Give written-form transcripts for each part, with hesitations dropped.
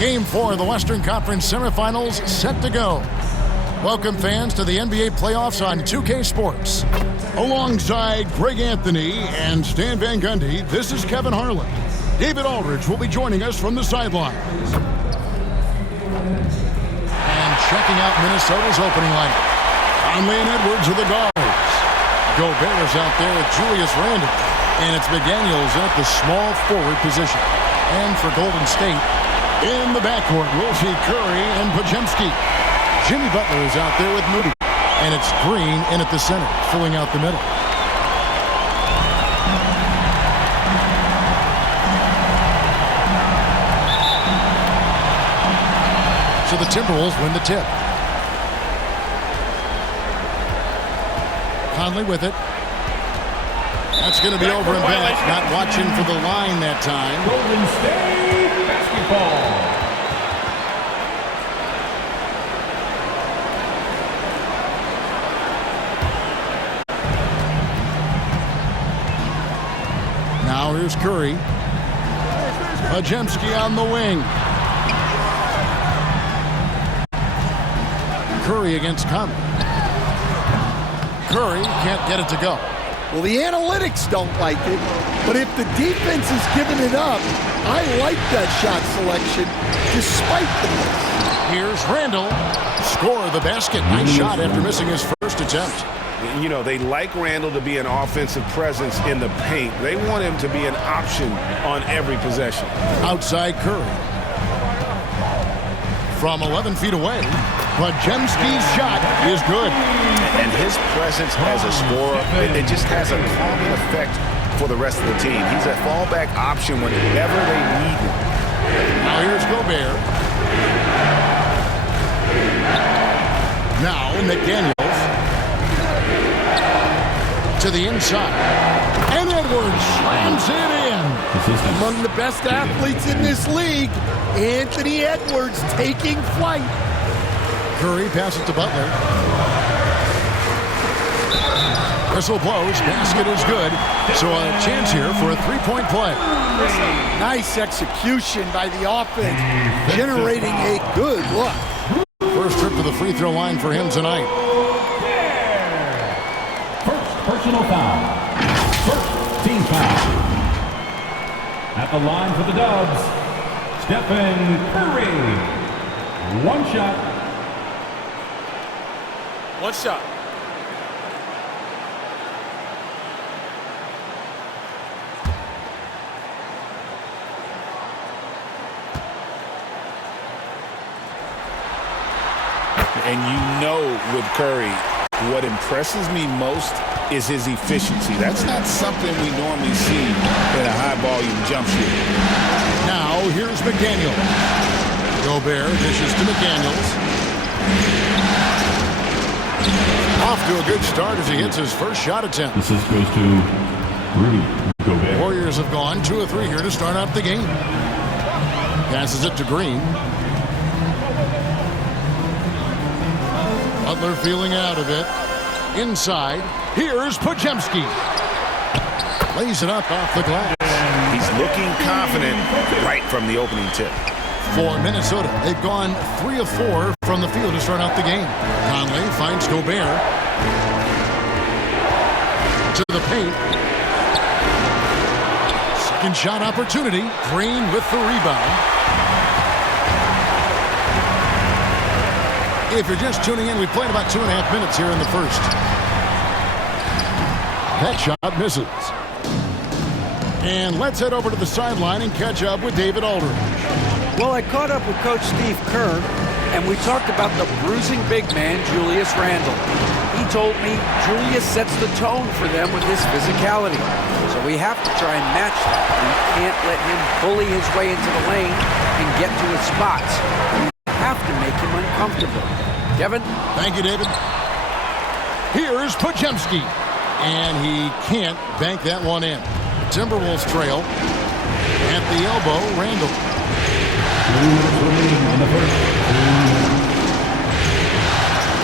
Game 4 of the Western Conference semifinals set to go. Welcome, fans, to the NBA playoffs on 2K Sports. Alongside Greg Anthony and Stan Van Gundy, this is Kevin Harlan. David Aldridge will be joining us from the sidelines. And checking out Minnesota's opening lineup. Conley and Edwards are the guards. Gobert is out there with Julius Randle. And it's McDaniels at the small forward position. And for Golden State, in the backcourt, we'll see Curry and Podziemski. Jimmy Butler is out there with Moody. And it's Green in at the center, filling out the middle. So the Timberwolves win the tip. Conley with it. That's going to be over and back. Not watching for the line that time. Golden State basketball. Now here's Curry. Podziemski on the wing. Curry against Conley. Curry can't get it to go. Well, the analytics don't like it, but if the defense is giving it up, I like that shot selection despite the miss. Here's Randle. Score the basket. Nice shot after missing his first attempt. You know, they like Randle to be an offensive presence in the paint. They want him to be an option on every possession. Outside Curry. From 11 feet away, Podziemski's shot is good. And his presence as a scorer, it just has a calming effect for the rest of the team. He's a fallback option whenever they need him. Now here's Gobert. Now McDaniels. To the inside. And Edwards slams it in. Among the best athletes in this league, Anthony Edwards taking flight. Curry passes to Butler. Whistle blows. Basket is good. So a chance here for a three-point play. Nice execution by the offense, generating a good look. First trip to the free throw line for him tonight. First personal foul. First team foul. At the line for the Dubs, Stephen Curry. One shot. One shot. And you know with Curry, what impresses me most is his efficiency. That's not something we normally see in a high-volume jump shoot. Now, here's McDaniels. Gobert dishes to McDaniels. Off to a good start as he hits his first shot attempt. This goes to Rudy Gobert. Warriors have gone 2 of 3 here to start out the game. Passes it to Green. Butler feeling out of it. Inside. Here's Podziemski. Lays it up off the glass. He's looking confident right from the opening tip. For Minnesota, they've gone 3 of 4 from the field to start out the game. Conley finds Gobert. To the paint. Second shot opportunity. Green with the rebound. If you're just tuning in, we played about 2.5 minutes here in the first. That shot misses. And let's head over to the sideline and catch up with David Aldridge. Well, I caught up with Coach Steve Kerr, and we talked about the bruising big man, Julius Randle. He told me Julius sets the tone for them with his physicality. So we have to try and match that. We can't let him bully his way into the lane and get to his spots. We have to make him uncomfortable. Kevin? Thank you, David. Here's Podziemski. And he can't bank that one in. Timberwolves trail. At the elbow, Randle.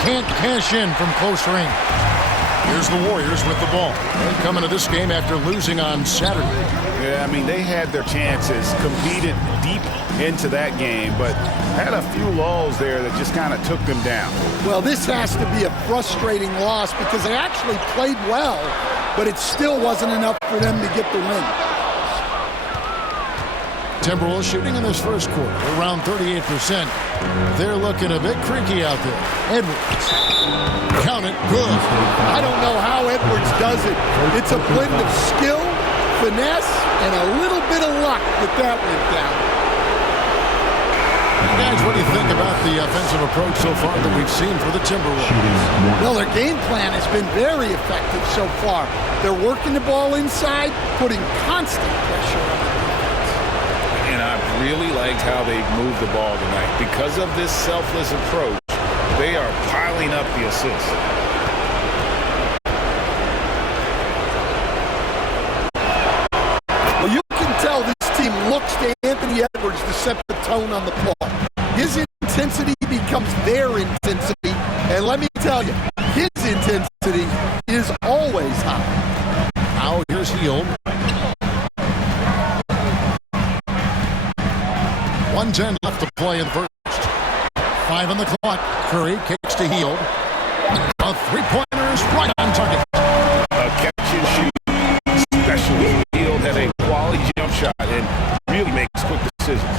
Can't cash in from close range. Here's the Warriors with the ball. They come into this game after losing on Saturday. Yeah, I mean, they had their chances, competed deep into that game, but had a few lulls there that just kind of took them down. Well, this has to be a frustrating loss because they actually played well, but it still wasn't enough for them to get the win. Timberwolves shooting in this first quarter around 38%. They're looking a bit creaky out there. Edwards. Count it. Good. I don't know how Edwards does it. It's a blend of skill, finesse, and a little bit of luck that went down. Guys, what do you think about the offensive approach so far that we've seen for the Timberwolves? Well, their game plan has been very effective so far. They're working the ball inside, putting constant pressure on the defense. And I really liked how they moved the ball tonight. Because of this selfless approach, they are piling up the assists. Well, you can tell this team looks to Anthony Edwards to set the tone on the floor. His intensity becomes their intensity. And let me tell you, his intensity is always high. Now here's Hield. 1:10 left to play in first. 5 on the clock. Curry kicks to Hield. A three-pointer is right on target. A catch and shoot specialist. Hield had a quality jump shot and really makes quick decisions.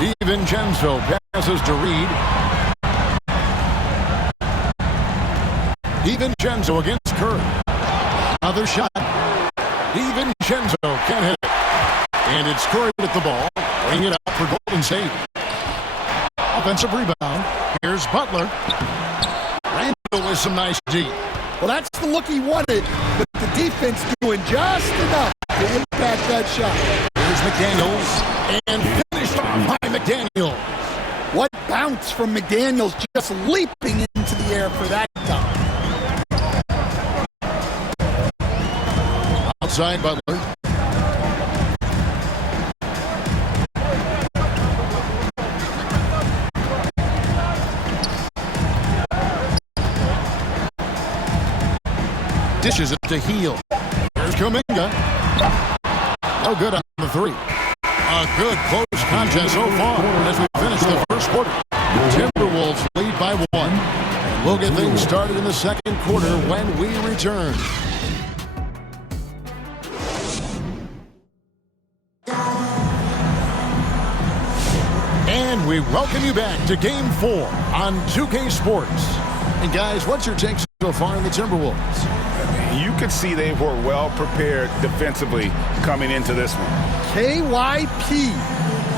DiVincenzo passes to Reed. DiVincenzo against Curry. Another shot. DiVincenzo can't hit it. And it's Curry with the ball. Bring it out for Golden State. Offensive rebound. Here's Butler. Randall with some nice D. Well, that's the look he wanted, but the defense doing just enough to impact that shot. Here's McDaniels. And finished off by McDaniels. What bounce from McDaniels, just leaping into the air for that time. Outside Butler. Dishes it to Hield. Here's Kuminga. No good on the three. A good close contest so far as we finish the first quarter. Timberwolves lead by 1. And we'll get things started in the second quarter when we return. And we welcome you back to Game 4 on 2K Sports. And guys, what's your take so far in the Timberwolves? You could see they were well prepared defensively coming into this one. KYP,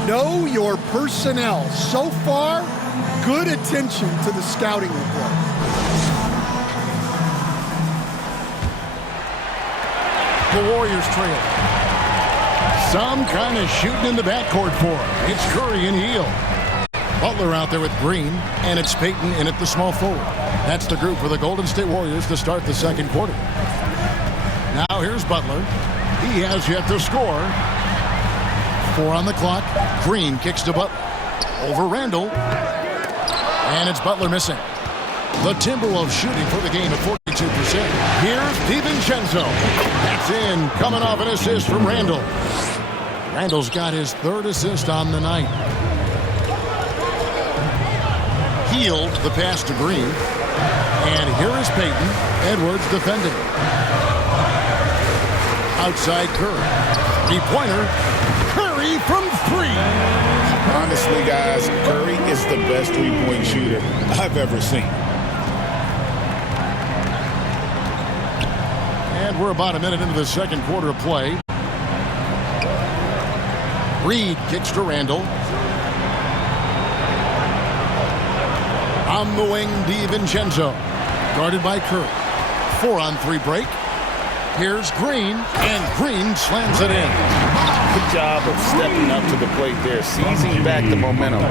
know your personnel. So far, good attention to the scouting report. The Warriors trail. Some kind of shooting in the backcourt for him. It's Curry and Hield. Butler out there with Green, and it's Payton in at the small forward. That's the group for the Golden State Warriors to start the second quarter. Now here's Butler. He has yet to score. 4 on the clock. Green kicks to Butler. Over Randall. And it's Butler missing. The Timberwolves shooting for the game at 42%. Here's DiVincenzo. That's in. Coming off an assist from Randall. Randall's got his 3rd assist on the night. Hield the pass to Green. And here is Payton. Edwards defending. Outside Curry. 3-pointer. Curry from 3. Honestly, guys, Curry is the best 3-point shooter I've ever seen. And we're about a minute into the second quarter of play. Reed kicks to Randall. On the wing, DiVincenzo. Guarded by Curry. 4-on-3 break. Here's Green, and Green slams it in. Good job of stepping up to the plate there, seizing back the momentum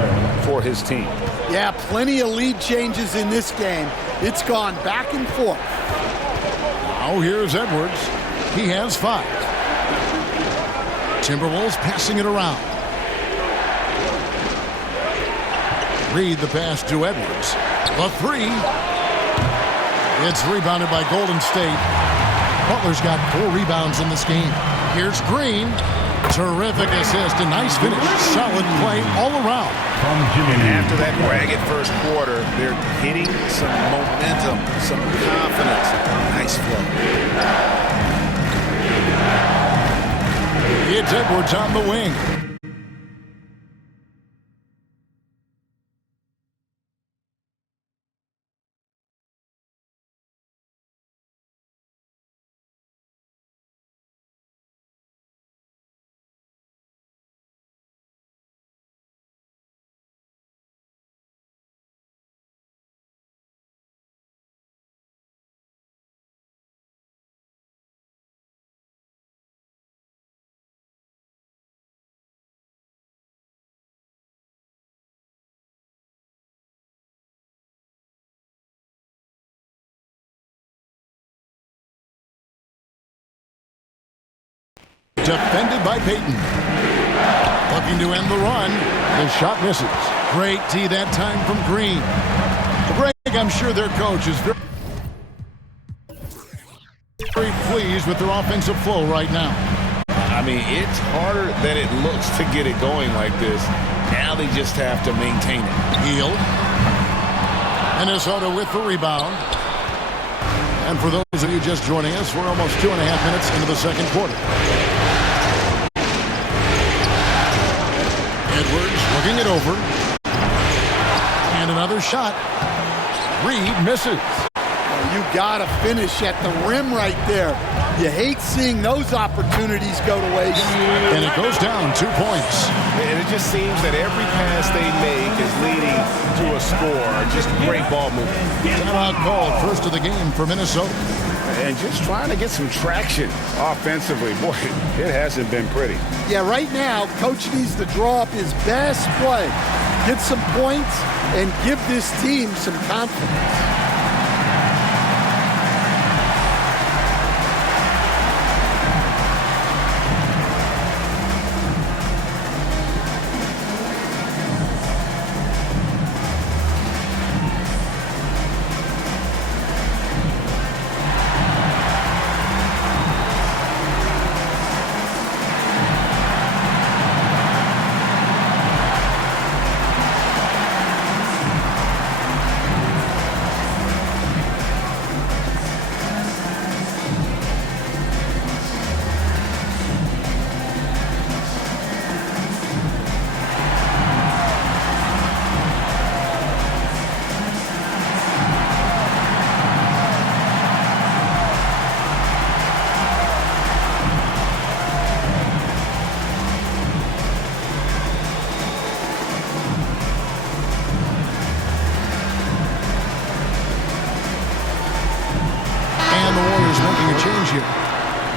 for his team. Yeah, plenty of lead changes in this game. It's gone back and forth. Now here's Edwards. He has 5. Timberwolves passing it around. Reed the pass to Edwards. The 3. It's rebounded by Golden State. Butler's got 4 rebounds in this game. Here's Green. Terrific assist. A nice finish. Solid play all around. From Jimmy. And after that ragged first quarter, they're hitting some momentum, some confidence. Nice flow. It's Edwards on the wing. Defended by Payton. Looking to end the run. The shot misses. Great tee that time from Green. Greg, I'm sure their coach is very pleased with their offensive flow right now. I mean, it's harder than it looks to get it going like this. Now they just have to maintain it. Hield. Minnesota with the rebound. And for those of you just joining us, we're almost 2.5 minutes into the second quarter. Edwards looking it over. And another shot. Reed misses. You got to finish at the rim right there. You hate seeing those opportunities go to waste. And it goes down 2 points. And it just seems that every pass they make is leading to a score. Just great ball movement. Timeout called, first of the game for Minnesota. And just trying to get some traction offensively. Boy, it hasn't been pretty. Yeah, right now, Coach needs to draw up his best play, get some points, and give this team some confidence.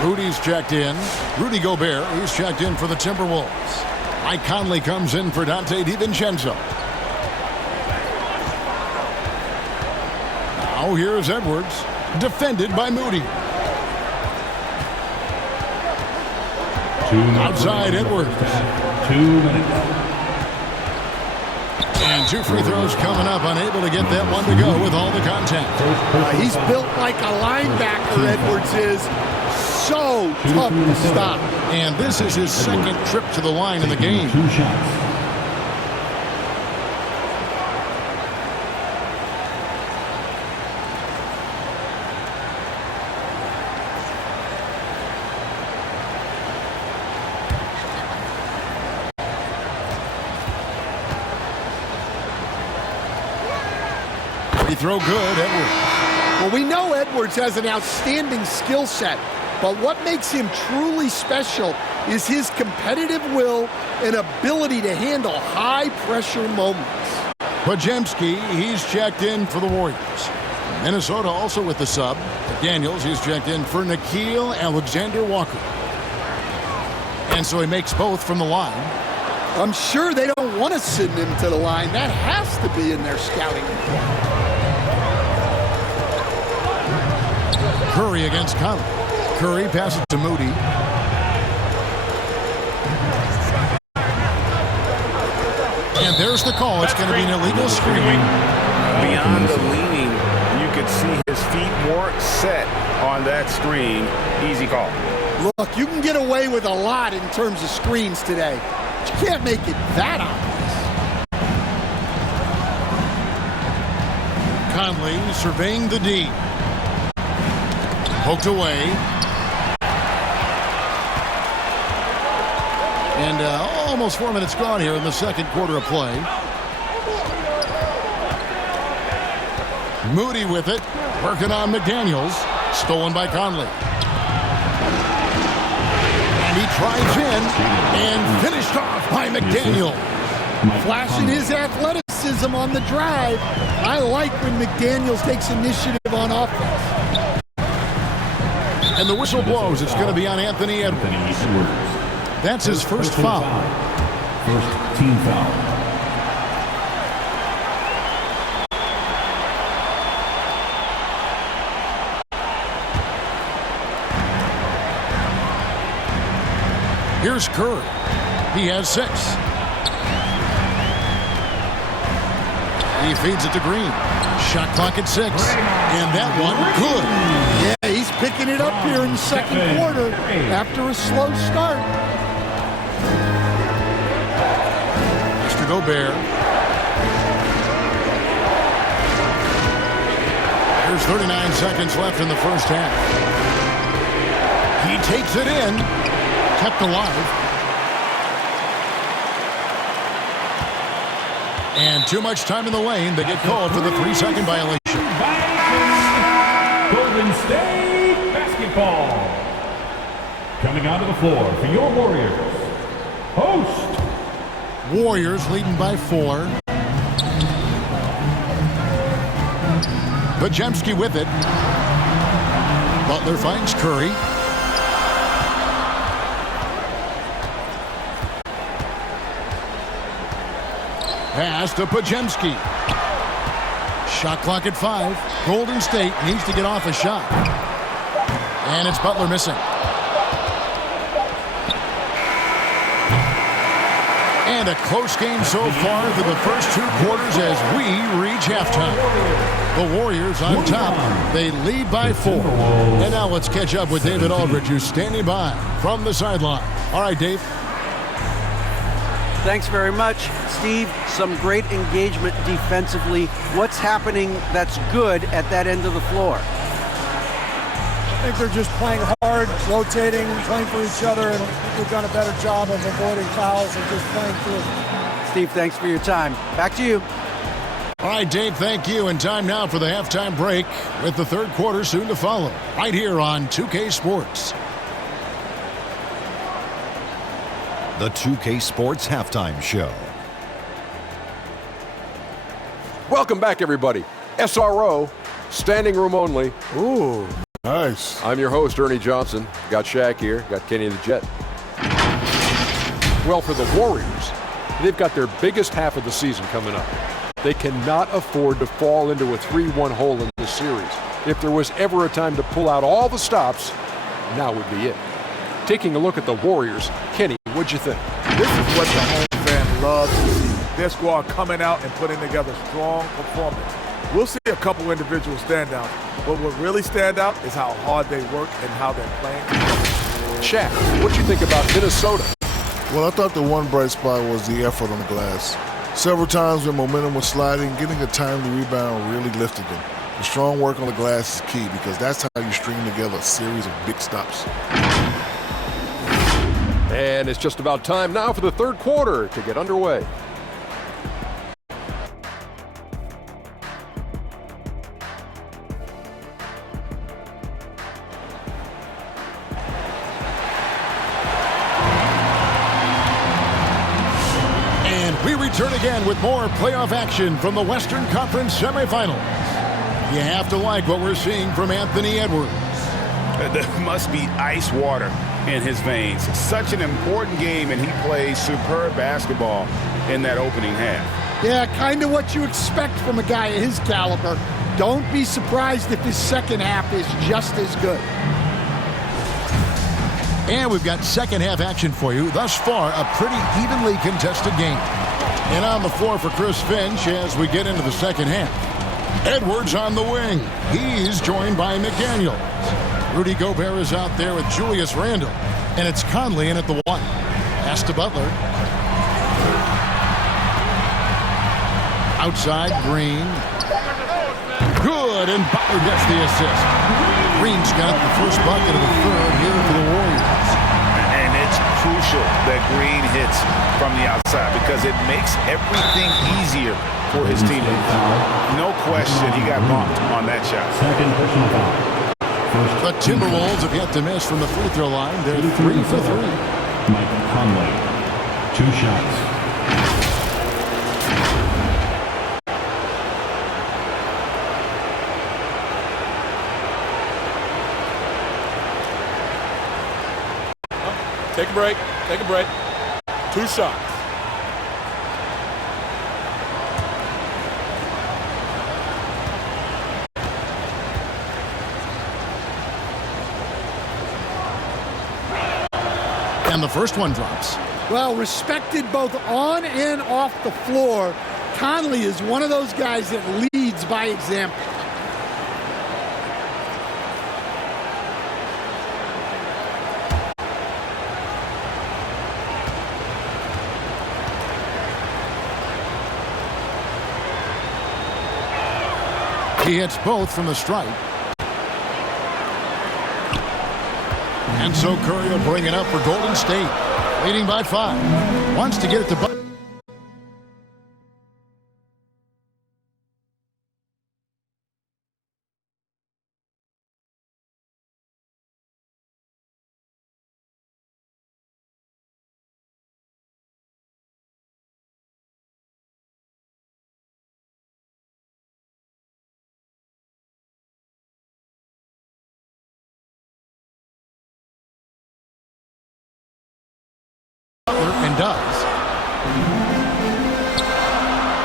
Rudy's checked in. Rudy Gobert, he's checked in for the Timberwolves. Mike Conley comes in for Dante DiVincenzo. Now here's Edwards, defended by Moody. Outside Edwards. 2 minutes. And 2 free throws coming up, unable to get that one to go with all the contact. He's built like a linebacker, Edwards is. So tough to stop. And this is his second trip to the line in the game. 2 shots. Free throw good, Edwards. Well, we know Edwards has an outstanding skill set. But what makes him truly special is his competitive will and ability to handle high-pressure moments. Podziemski, he's checked in for the Warriors. Minnesota also with the sub. Daniels, he's checked in for Nickeil Alexander-Walker. And so he makes both from the line. I'm sure they don't want to send him to the line. That has to be in their scouting report. Curry against Conley. Curry passes to Moody. And there's the call. It's going to be an illegal screen. Beyond the leaning, you could could see his feet more set on that screen. Easy call. Look, you can get away with a lot in terms of screens today. But you can't make it that obvious. Conley surveying the D. Poked away. And almost 4 minutes gone here in the second quarter of play. Moody with it. Working on McDaniels. Stolen by Conley. And he drives in and finished off by McDaniel. Flashing his athleticism on the drive. I like when McDaniels takes initiative on offense. And the whistle blows. It's going to be on Anthony Edwards. That's his first foul. First team foul. Here's Curry. He has 6. He feeds it to Green. Shot clock at 6. And that one, good. Yeah, he's picking it up here in the second quarter after a slow start. Mr. Gobert. There's 39 seconds left in the first half. He takes it in. Kept alive. And too much time in the lane. They get called for the 3-second violation. Golden State basketball. Coming onto the floor for your Warriors. Host. Warriors leading by 4. Podziemski with it. Butler finds Curry. Pass to Podziemski. Shot clock at 5. Golden State needs to get off a shot. And it's Butler missing. And a close game so far through the first 2 quarters as we reach halftime. The Warriors on top. They lead by 4. And now let's catch up with David Aldridge, who's standing by from the sideline. All right, Dave. Thanks very much, Steve. Some great engagement defensively. What's happening that's good at that end of the floor? I think they're just playing hard, rotating, playing for each other, and we've done a better job of avoiding fouls and just playing through. Steve, thanks for your time. Back to you. All right, Dave, thank you. And time now for the halftime break with the third quarter soon to follow. Right here on 2K Sports. The 2K Sports Halftime Show. Welcome back, everybody. SRO, standing room only. Ooh, nice. I'm your host, Ernie Johnson. Got Shaq here, got Kenny the Jet. Well, for the Warriors, they've got their biggest half of the season coming up. They cannot afford to fall into a 3-1 hole in this series. If there was ever a time to pull out all the stops, now would be it. Taking a look at the Warriors, Kenny, what'd you think? This is what the home fan loves to see. Their squad coming out and putting together strong performance. We'll see a couple individual standouts, but what really stand out is how hard they work and how they're playing. Shaq, what'd you think about Minnesota? Well, I thought the one bright spot was the effort on the glass. Several times when momentum was sliding, getting a timely rebound really lifted them. The strong work on the glass is key because that's how you string together a series of big stops. And it's just about time now for the third quarter to get underway. And we return again with more playoff action from the Western Conference semifinals. You have to like what we're seeing from Anthony Edwards. There must be ice water in his veins. Such an important game, and he plays superb basketball in that opening half. Yeah, kind of what you expect from a guy of his caliber. Don't be surprised if his second half is just as good. And we've got second half action for you. Thus far, a pretty evenly contested game. And on the floor for Chris Finch as we get into the second half. Edwards on the wing. He's joined by McDaniels. Rudy Gobert is out there with Julius Randle. And it's Conley in at the 1. Pass to Butler. Outside, Green. Good, and Butler gets the assist. Green's got the first bucket of the third here for the Warriors. And it's crucial that Green hits from the outside because it makes everything easier for his teammates. No question he got bumped on that shot. Second personal foul. The Timberwolves have yet to miss from the free throw line. They're 3 for 3. Mike Conley, 2 shots. Take a break. Take a break. 2 shots. And the first one drops. Well, respected both on and off the floor, Conley is one of those guys that leads by example. He hits both from the stripe. And so Curry will bring it up for Golden State, leading by 5. Wants to get it to Butler. And does.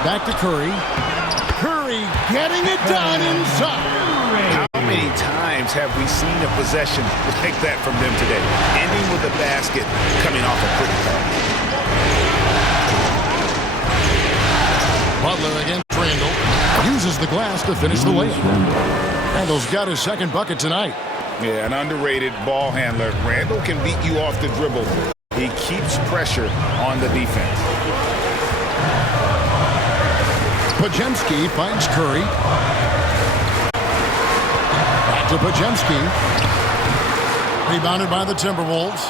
Back to Curry. Curry getting it done inside. How many times have we seen a possession like that from them today? Ending with a basket coming off a pretty foul. Butler against Randle. Uses the glass to finish the layup. Randle's got his second bucket tonight. Yeah, an underrated ball handler. Randle can beat you off the dribble. He keeps pressure on the defense. Podziemski finds Curry. Back to Podziemski. Rebounded by the Timberwolves.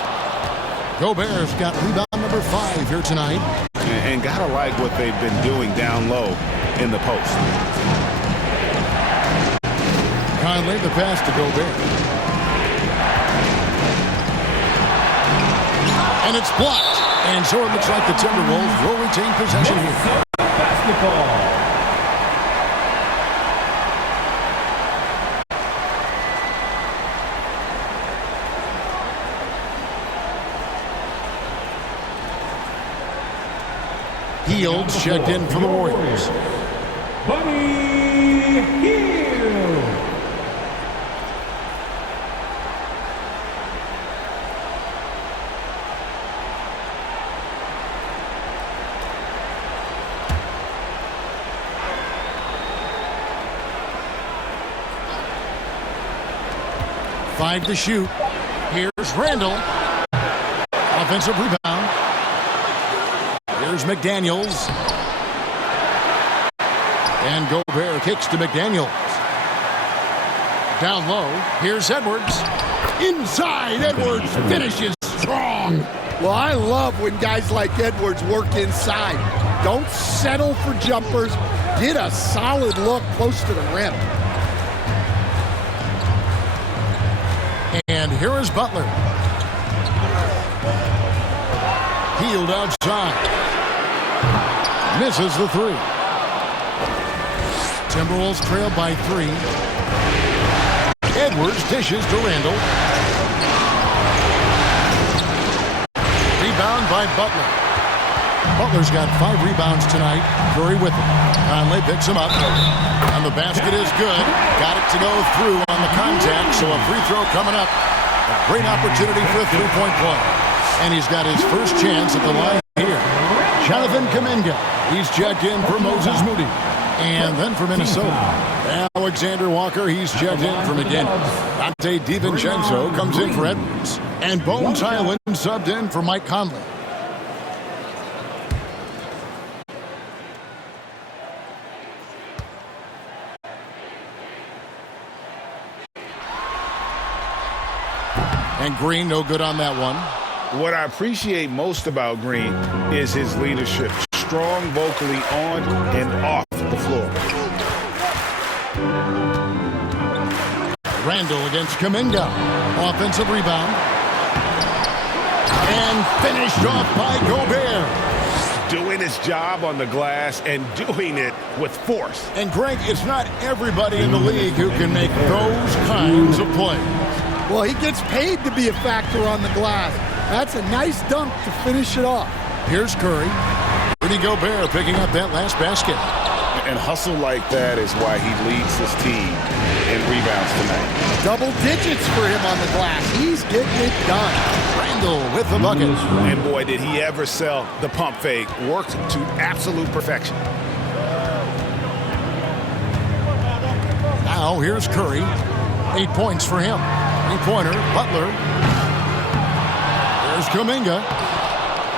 Gobert's got rebound number 5 here tonight. And gotta like what they've been doing down low in the post. Conley, the pass to Gobert. And it's blocked. And so it looks like the Timberwolves will retain possession here. Basketball. Fields checked in for the Warriors. Buddy Hield. Five to shoot. Here's Randle. Offensive rebound. Here's McDaniels. And Gobert kicks to McDaniels. Down low. Here's Edwards. Inside. Edwards finishes strong. Well, I love when guys like Edwards work inside. Don't settle for jumpers. Get a solid look close to the rim. And here is Butler. Hield outside. Misses the 3. Timberwolves trail by 3. Edwards dishes to Randle. Rebound by Butler. Butler's got 5 rebounds tonight. Curry with him. Conley picks him up. And the basket is good. Got it to go through on the contact, so a free throw coming up. A great opportunity for a three-point play. And he's got his first chance at the line here. Jonathan Kuminga. He's checked in for Moses Moody. And then for Minnesota, Alexander Walker, he's checked in for McDaniels. Dante DiVincenzo comes in for Edwards. And Bones Highland subbed in for Mike Conley. And Green, no good on that one. What I appreciate most about Green is his leadership. Strong vocally on and off the floor. Randall against Kuminga. Offensive rebound. And finished off by Gobert. Doing his job on the glass and doing it with force. And Greg, it's not everybody in the league who can make those kinds of plays. Well, he gets paid to be a factor on the glass. That's a nice dunk to finish it off. Here's Curry. Rudy Gobert picking up that last basket. And hustle like that is why he leads his team in rebounds tonight. Double digits for him on the glass. He's getting it done. Randall with the bucket. And boy, did he ever sell the pump fake. Worked to absolute perfection. Now here's Curry. 8 points for him. Three-pointer, Butler. There's Kuminga.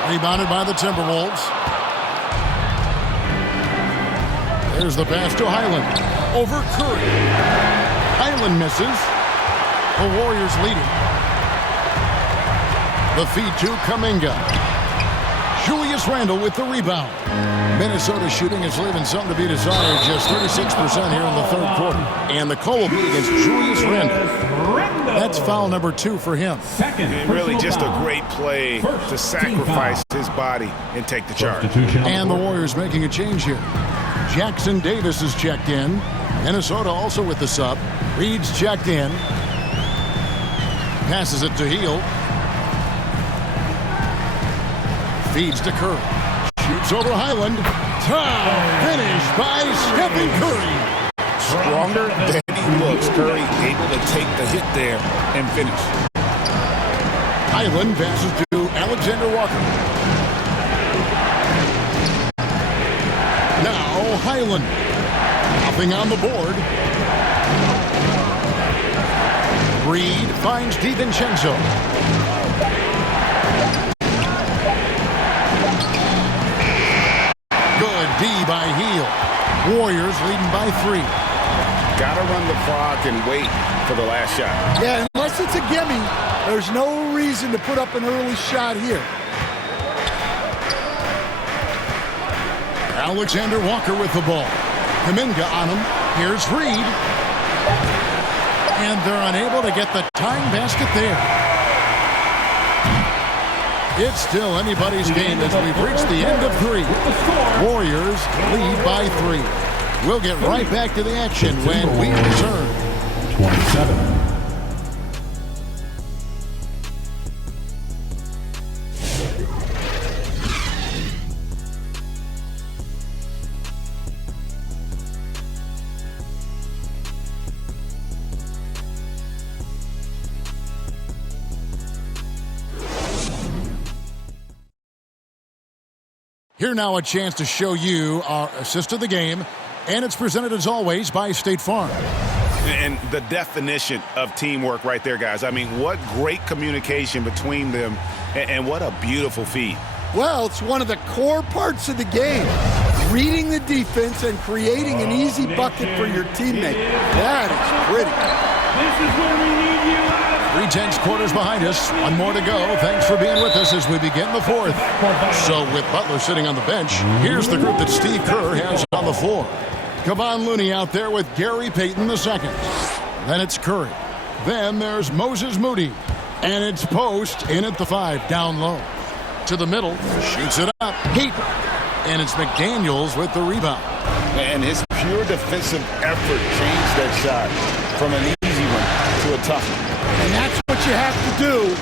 Rebounded by the Timberwolves. There's the pass to Highland. Over Curry. Highland misses. The Warriors leading. The feed to Kuminga. Julius Randle with the rebound. Minnesota shooting is leaving something to be desired. Just 36% here in the third quarter. And the call will be against Julius Randle. That's foul number 2 for him. And really just a great play to sacrifice his body and take the charge. And the Warriors making a change here. Jackson Davis is checked in. Minnesota also with the sub. Reed's checked in. Passes it to Hield. Feeds to Curry. Shoots over Highland. Finish by Stephen Curry. Stronger than he looks. Curry able to take the hit there and finish. Highland passes to Alexander Walker. Now Highland. Nothing on the board. Reed finds DiVincenzo. Good D by Hield. Warriors leading by 3. Gotta run the clock and wait for the last shot. Yeah, unless it's a gimme, there's no reason to put up an early shot here. Alexander Walker with the ball. Kuminga on him. Here's Reed. And they're unable to get the tying basket there. It's still anybody's game as we've reached the end of 3. Warriors lead by 3. We'll get right back to the action when we return. 27. Here now a chance to show you our assist of the game, and it's presented as always by State Farm. And the definition of teamwork right there, guys. I mean, what great communication between them, and what a beautiful feed. Well, it's one of the core parts of the game. Reading the defense and creating an easy bucket for your teammate. That is pretty. This is where we need you. 3 quarters behind us. One more to go. Thanks for being with us as we begin the 4th. So with Butler sitting on the bench, here's the group that Steve Kerr has on the floor. Kevon Looney out there with Gary Payton II. Then it's Curry. Then there's Moses Moody. And it's Post in at the 5, down low. To the middle, shoots it up. Heat. And it's McDaniels with the rebound. And his pure defensive effort changed that shot from an easy one to a tough one. And that's what you have to do.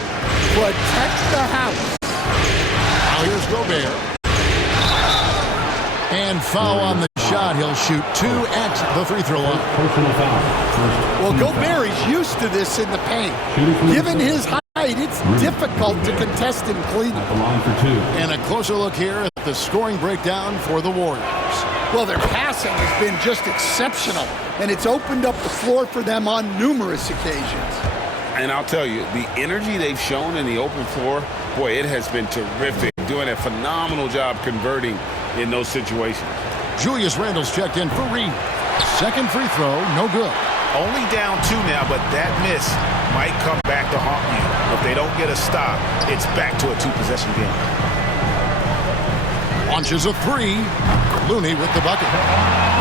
Protect the house. Now here's Gobert. And foul on the shot. He'll shoot 2 at the free throw line. Personal foul. Well, Gobert is used to this in the paint. Given his height, it's difficult to contest him cleanly. At the line for 2. And a closer look here at the scoring breakdown for the Warriors. Well, their passing has been just exceptional, and it's opened up the floor for them on numerous occasions. And I'll tell you, the energy they've shown in the open floor, boy, it has been terrific. Doing a phenomenal job converting in those situations. Julius Randle's checked in for Reed. Second free throw, no good. Only down 2 now, but that miss might come back to haunt you. If they don't get a stop, it's back to a 2-possession game. Launches a 3. Looney with the bucket.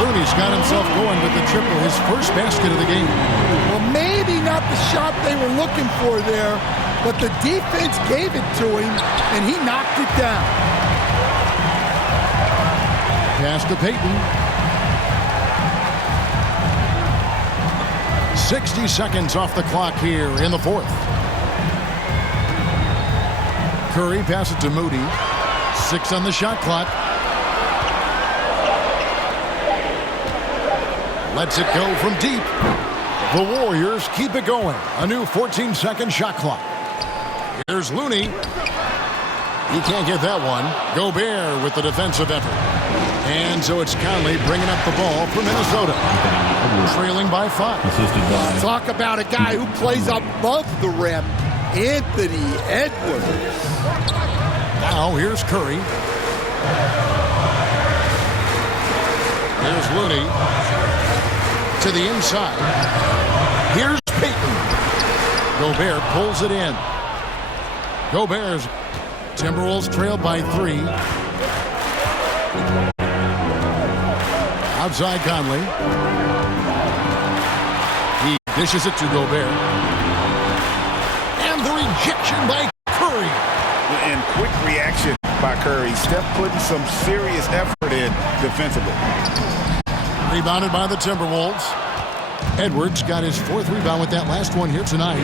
Looney's got himself going with the triple, his first basket of the game. Well, maybe not the shot they were looking for there, but the defense gave it to him, and he knocked it down. Pass to Payton. 60 seconds off the clock here in the fourth. Curry passes to Moody. 6 on the shot clock. Lets it go from deep. The Warriors keep it going. A new 14-second shot clock. Here's Looney. He can't get that one. Gobert with the defensive effort. And so it's Conley bringing up the ball for Minnesota. Trailing by 5. Talk about a guy who plays above the rim. Anthony Edwards. Now here's Curry. Here's Looney. To the inside. Here's Payton. Gobert pulls it in. Gobert's Timberwolves trail by 3. Outside Conley. He dishes it to Gobert. And the rejection by Curry. And quick reaction by Curry. Steph putting some serious effort in defensively. Rebounded by the Timberwolves. Edwards got his 4th rebound with that last one here tonight.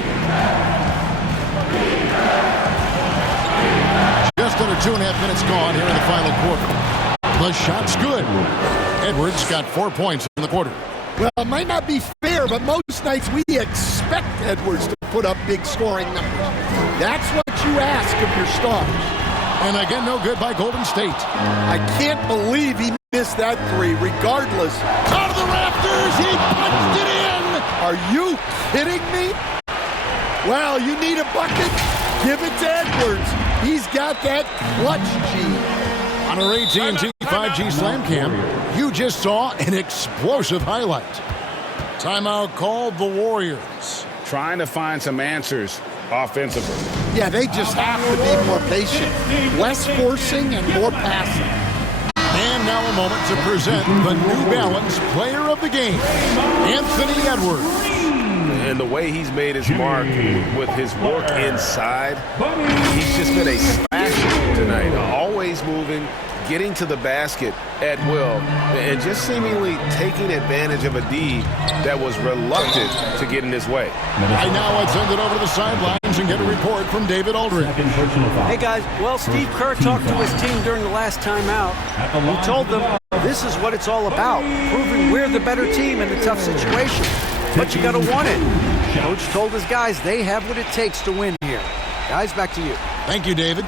Just under 2.5 minutes gone here in the final quarter. The shot's good. Edwards got 4 points in the quarter. Well, it might not be fair, but most nights we expect Edwards to put up big scoring numbers. That's what you ask of your stars. And again, no good by Golden State. I can't believe he missed that 3, regardless. Out of the rafters, he punched it in! Are you kidding me? Well, you need a bucket? Give it to Edwards. He's got that clutch gene. On our AT&T 5G Slam Cam, you just saw an explosive highlight. Timeout called the Warriors. Trying to find some answers offensively. Yeah, they just have to be more patient. Less forcing and more passing. And now a moment to present the New Balance Player of the Game, Anthony Edwards. And the way he's made his mark with his work inside, he's just been a slasher tonight. Always moving, getting to the basket at will, and just seemingly taking advantage of a D that was reluctant to get in his way. Right now, I'd send it over to the sidelines and get a report from David Aldridge. Hey, guys. Well, Steve Kerr talked to his team during the last timeout. He told them this is what it's all about, proving we're the better team in a tough situation. But you got to want it. Coach told his guys they have what it takes to win here. Guys, back to you. Thank you, David.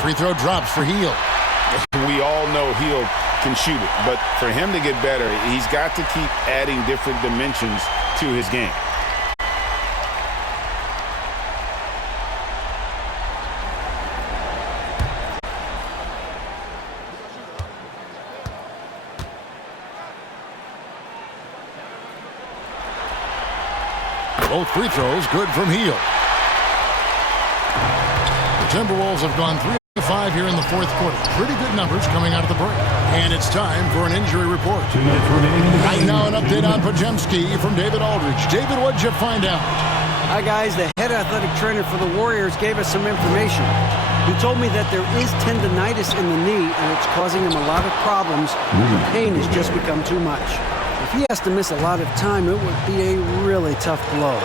Free throw drops for Hield. We all know Hield can shoot it, but for him to get better, he's got to keep adding different dimensions to his game. Both free throws good from Hield. The Timberwolves have gone 3 of 5 here in the fourth quarter. Pretty good numbers coming out of the break. And it's time for an injury report. 2 minutes remaining. Right now, an update on Pajemski from David Aldridge. David, what'd you find out? Hi, guys. The head athletic trainer for the Warriors gave us some information. He told me that there is tendonitis in the knee, and it's causing him a lot of problems. The pain has just become too much. If he has to miss a lot of time, it would be a really tough blow,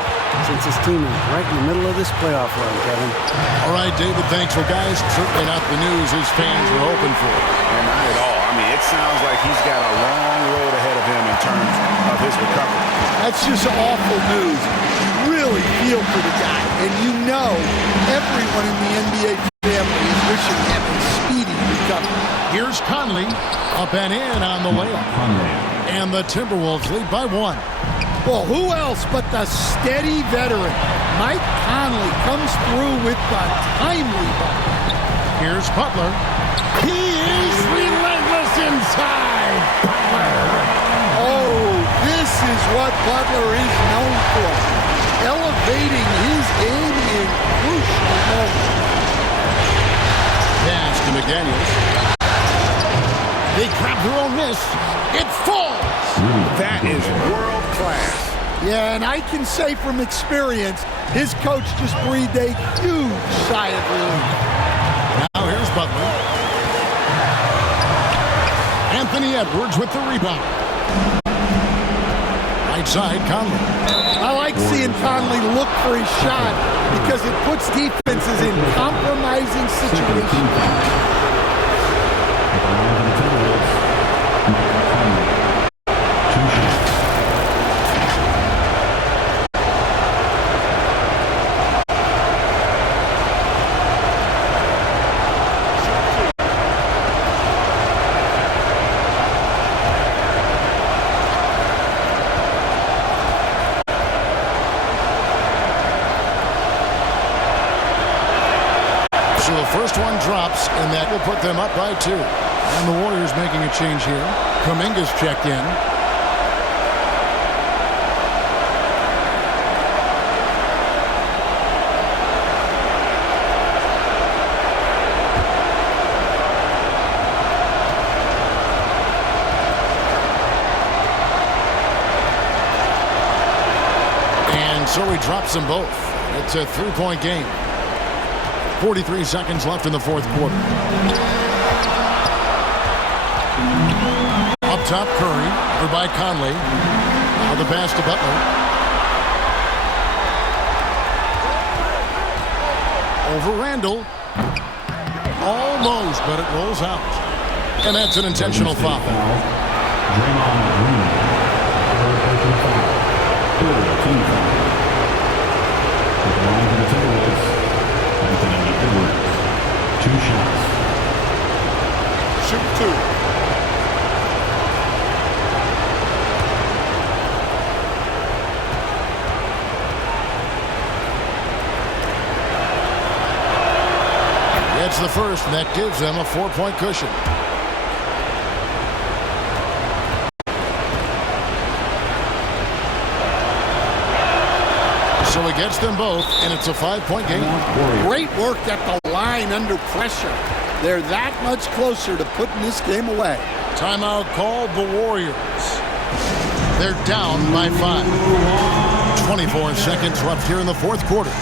since his team is right in the middle of this playoff run, Kevin. All right, David, thanks. Well, guys, certainly not the news his fans were hoping for. And not at all. I mean, it sounds like he's got a long road ahead of him in terms of his recovery. That's just awful news. You really feel for the guy, and you know everyone in the NBA family is wishing him a speedy recovery. Here's Conley, up and in on the layup. And the Timberwolves lead by 1. Well, who else but the steady veteran? Mike Conley comes through with the timely ball. Here's Butler. He is relentless inside. Oh, this is what Butler is known for. Elevating his game in crucial moments. Pass to McDaniels. They grab their own miss. It falls. That is world class. Yeah, and I can say from experience, his coach just breathed a huge sigh of relief. Now here's Butler. Anthony Edwards with the rebound. Right side, Conley. I like seeing Conley look for his shot because it puts defenses in compromising situations. So the first one drops, and that will put them up by 2. And the Warriors making a change here. Kuminga's checked in. And so he drops them both. It's a 3-point game. 43 seconds left in the fourth quarter. Up top, Curry, over by Conley. Now the pass to Butler. Over Randall. Almost, but it rolls out. And that's an intentional foul. Draymond Green. Third personal foul. Third team foul. With the line to the Timberwolves. Anthony Edwards. 2 shots. Shoot 2. Gets the first, and that gives them a 4-point cushion. So he gets them both, and it's a 5-point game. Great work at the line under pressure. They're that much closer to putting this game away. Timeout called the Warriors. They're down by 5. 24 seconds left here in the fourth quarter.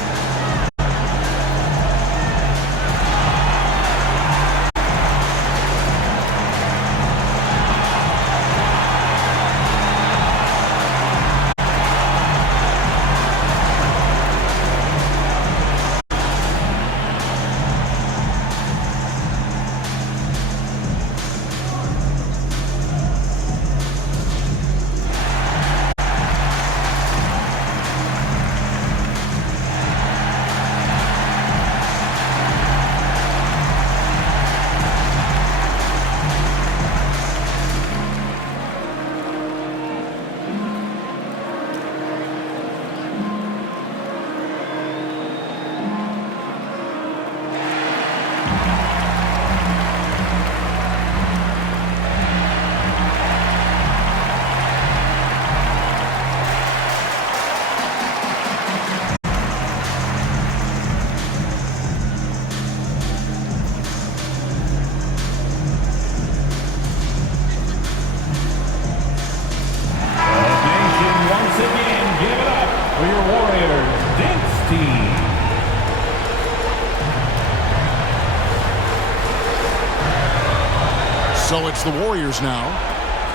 So it's the Warriors now.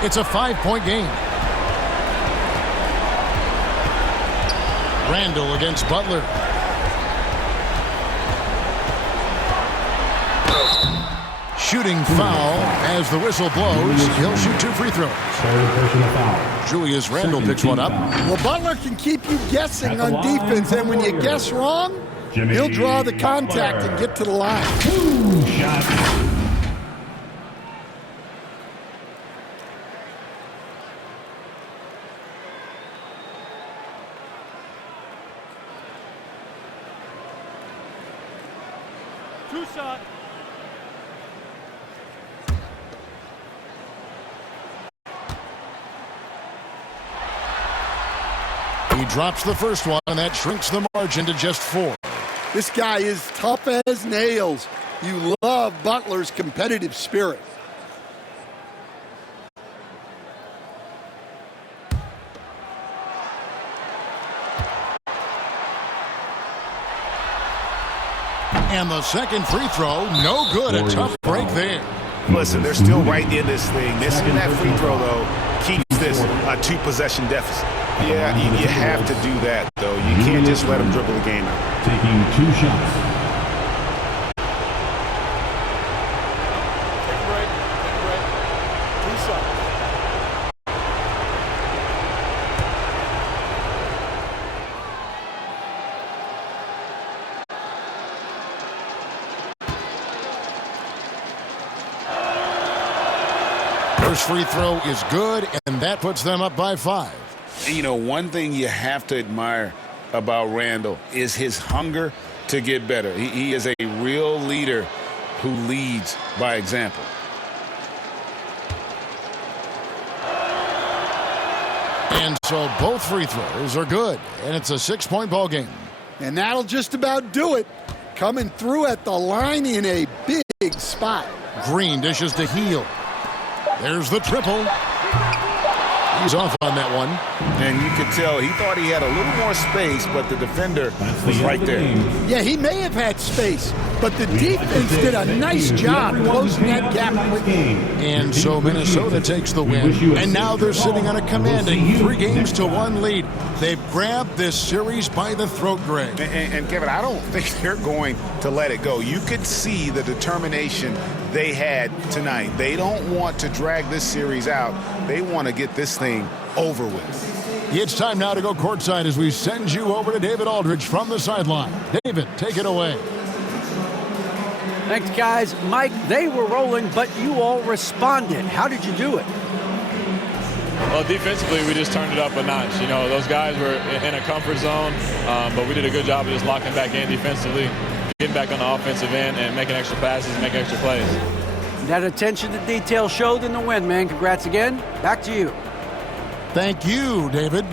It's a 5-point game. Randle against Butler. Shooting foul as the whistle blows. He'll shoot 2 free throws. Julius Randle picks one up. Well, Butler can keep you guessing on defense, and when you guess wrong, he'll draw the contact and get to the line. 2 shots. He drops the first one, and that shrinks the margin to just 4. This guy is tough as nails. You love Butler's competitive spirit. And the second free throw, no good. A tough break there. Listen, they're still right in this thing. Missing that free throw, though, keeps this a 2-possession deficit. Yeah, you have to do that, though. You can't just let them dribble the game out. Taking 2 shots. Take a break. 2 shots. First free throw is good, and that puts them up by 5. You know, one thing you have to admire about Randle is his hunger to get better. He is a real leader who leads by example. And so both free throws are good, and it's a 6-point ball game. And that'll just about do it. Coming through at the line in a big spot. Green dishes to Heel. There's the triple. He's off on that one. And you could tell he thought he had a little more space, but the defender was right there. Yeah, he may have had space, but the defense did a nice job closing that gap quickly. And so Minnesota takes the win. And now they're sitting on a commanding 3-1 lead. They've grabbed this series by the throat, Greg. And Kevin, I don't think they're going to let it go. You could see the determination they had tonight. They don't want to drag this series out. They want to get this thing over with. It's time now to go courtside as we send you over to David Aldridge from the sideline. David, take it away. Thanks, guys. Mike, they were rolling, but you all responded. How did you do it? Well, defensively, we just turned it up a notch. You know, those guys were in a comfort zone, but we did a good job of just locking back in defensively, getting back on the offensive end and making extra passes and making extra plays. That attention to detail showed in the win, man. Congrats again. Back to you. Thank you, David.